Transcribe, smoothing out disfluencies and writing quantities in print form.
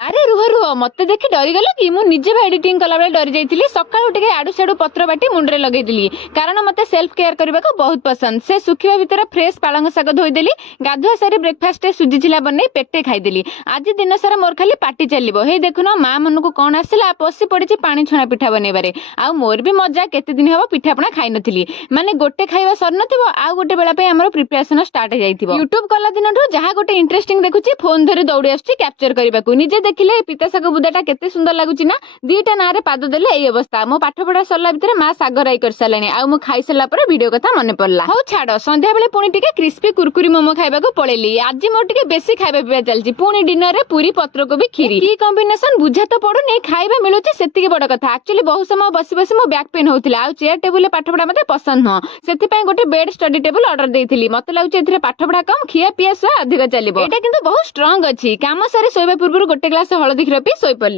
আরে ରୁହ ରୁହ ମତେ ଦେଖି ଡରିଗଲ କି? ମୁଁ ନିଜେ ବି ଏଡିଟିଂ କଲାବେଳେ ଡରି ଯାଇଥିଲି। ସକାଳୁ ଟିକେ ଆଡୁ ସାଡୁ ପତ୍ର ବାଟି ମୁଣ୍ଡରେ ଲଗେଇଥିଲି, କାରଣ ମତେ ସେଲ୍ଫ କେୟାର କରିବାକୁ ବହୁତ ପସନ୍ଦ। ସେ ଶୁଖିବା ଭିତରେ ଫ୍ରେଶ ପାଳଙ୍ଗ ଶାଗ ଧୋଇଦେଲି। ଗାଧୁଆ ସାରି ବ୍ରେକଫାଷ୍ଟରେ ସୁଜି ଥିଲା ବନେଇ ପେଟେ ଖାଇଦେଲି। ଆଜି ଦିନ ସାରା ମୋର ଖାଲି ପାଟି ଚାଲିବ। ହେଇ ଦେଖୁନ ମା ମନକୁ କଣ ଆସିଲା, ପଶି ପଡିଛି ପାଣି ଛଣା ପିଠା ବନେଇବାରେ। ଆଉ ମୋର ବି ମଜା, କେତେ ଦିନ ହବ ପିଠାପଣା ଖାଇନଥିଲି। ମାନେ ଗୋଟେ ଖାଇବା ସରିନଥିବ ଆଉ ଗୋଟେ ବେଳା ପାଇଁ ଆମର ପ୍ରିପାରେସନ ଷ୍ଟାର୍ଟ ହେଇଯାଇଥିବ। ୟୁଟ୍ୟୁବ କଲା ଦିନଠୁ ଯାହା ଗୋଟେ ଇଣ୍ଟରେଷ୍ଟିଂ ଦେଖୁଛି ଫୋନ ଧରି ଦୌଡ଼ି ଆସୁଛି କ୍ୟାପଚର କରିବାକୁ। ନିଜେ ଦେଖିଲେ ପିତା ଶାଗ ବୁଦାଟା କେତେ ସୁନ୍ଦର ଲାଗୁଛି ନା? ଦିଟା ନାଁରେ ପାଦ ଦେଲେ ଏଇ ଅବସ୍ଥା। ମୋ ପାଠ ପଢା ସରିଲା ଭିତରେ ମା ଶାଗ ରାଇ କରିସାରିଲାଣି। ଆଉ ମୁଁ ଖାଇସାରିଲା ପରେ ଭିଡିଓ କଥା ମନେ ପଡିଲା। ହଉ ଛାଡ, ସନ୍ଧ୍ୟାବେଳେ ପୁଣି ଟିକେ କ୍ରିସ୍ପି କୁରକୁରି ମୋମୋ ଖାଇବାକୁ ପଳେଇଲି। ଆଜି ମୋର ଟିକେ ବେଶୀ ଖାଇବା ପିଇବା ଚାଲିଛି। ପୁଣି ଡିନରରେ ପୁରୀ ପତ୍ରକୋବି କ୍ଷୀରି। କି କମ୍ବିନେସନ ବୁଝା ତ ପଡୁନି, ଖାଇବା ମିଳୁଛି ସେତିକି ବଡ କଥା। ଆକ୍ଚୁଆଲି ବହୁତ ସମୟ ବସି ବସି ମୋ ବ୍ୟାକ୍ ପେନ୍ ହଉଥିଲା, ଆଉ ଚେୟାର ଟେବୁଲରେ ପାଠ ପଢା ମତେ ପସନ୍ଦ ନୁହଁ। ସେଥିପାଇଁ ଗୋଟେ ବେଡ୍ ଷ୍ଟଡି ଟେବୁଲ ଅର୍ଡର ଦେଇଥିଲି। ମତେ ଲାଗୁଛି ଏଥିରେ ପାଠ ପଢା କମ, ଖିଆ ପିଆ ଅଧିକ ଚାଲିବ। ଏଇଟା କିନ୍ତୁ ବହୁତ ଷ୍ଟ୍ରଙ୍ଗ ଅଛି। କାମ ସାରି ଶୋଇବା ପୂର୍ବରୁ ଗୋଟେ ଗ୍ଲାସ ହଳଦୀ କ୍ଷୀର ପିଇ ଶୋଇପଡିଲି।